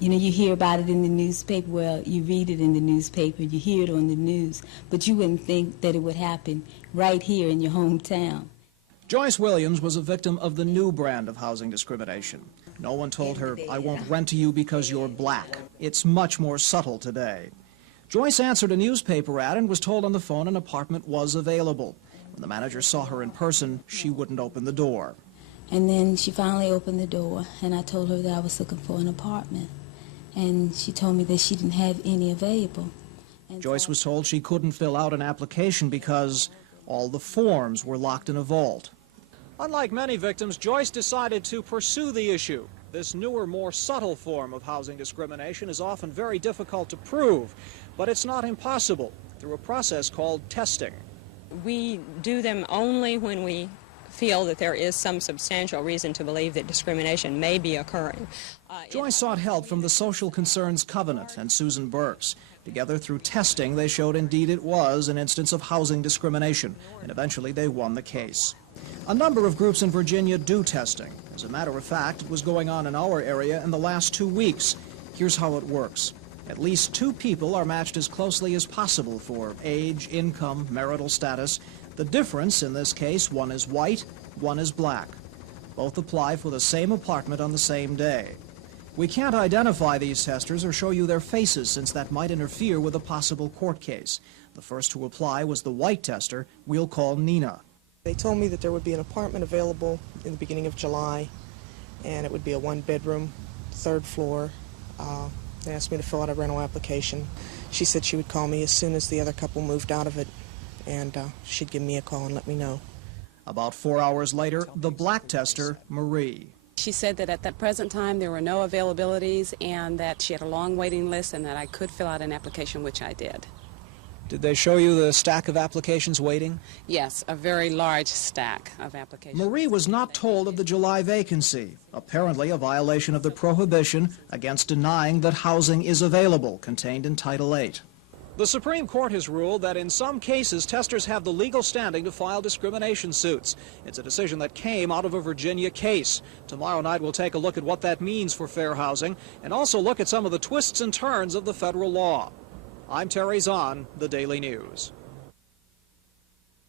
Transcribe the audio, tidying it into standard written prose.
You know, you hear about it in the newspaper. Well, you read it in the newspaper, you hear it on the news, but you wouldn't think that it would happen right here in your hometown. Joyce Williams was a victim of the new brand of housing discrimination. No one told her, "I won't rent to you because you're black." It's much more subtle today. Joyce answered a newspaper ad and was told on the phone an apartment was available. When the manager saw her in person, she wouldn't open the door. And then she finally opened the door, and I told her that I was looking for an apartment. And she told me that she didn't have any available. And Joyce was told she couldn't fill out an application because all the forms were locked in a vault. Unlike many victims, Joyce decided to pursue the issue. This newer, more subtle form of housing discrimination is often very difficult to prove, but it's not impossible through a process called testing. We do them only when we feel that there is some substantial reason to believe that discrimination may be occurring. Joyce sought help from the Social Concerns Covenant and Susan Burks. Together, through testing, they showed indeed it was an instance of housing discrimination, and eventually they won the case. A number of groups in Virginia do testing. As a matter of fact, it was going on in our area in the last 2 weeks. Here's how it works. At least 2 people are matched as closely as possible for age, income, marital status. The difference in this case, one is white, one is black. Both apply for the same apartment on the same day. We can't identify these testers or show you their faces, since that might interfere with a possible court case. The first to apply was the white tester. We'll call Nina. They told me that there would be an apartment available in the beginning of July, and it would be a 1-bedroom, 3rd floor. They asked me to fill out a rental application. She said she would call me as soon as the other couple moved out of it, and she'd give me a call and let me know. About 4 hours later, the black tester, Marie. She said that at that present time there were no availabilities and that she had a long waiting list and that I could fill out an application, which I did. Did they show you the stack of applications waiting? Yes, a very large stack of applications. Marie was not told of the July vacancy, apparently a violation of the prohibition against denying that housing is available, contained in Title VIII. The Supreme Court has ruled that in some cases, testers have the legal standing to file discrimination suits. It's a decision that came out of a Virginia case. Tomorrow night, we'll take a look at what that means for fair housing and also look at some of the twists and turns of the federal law. I'm Terry Zahn, The Daily News.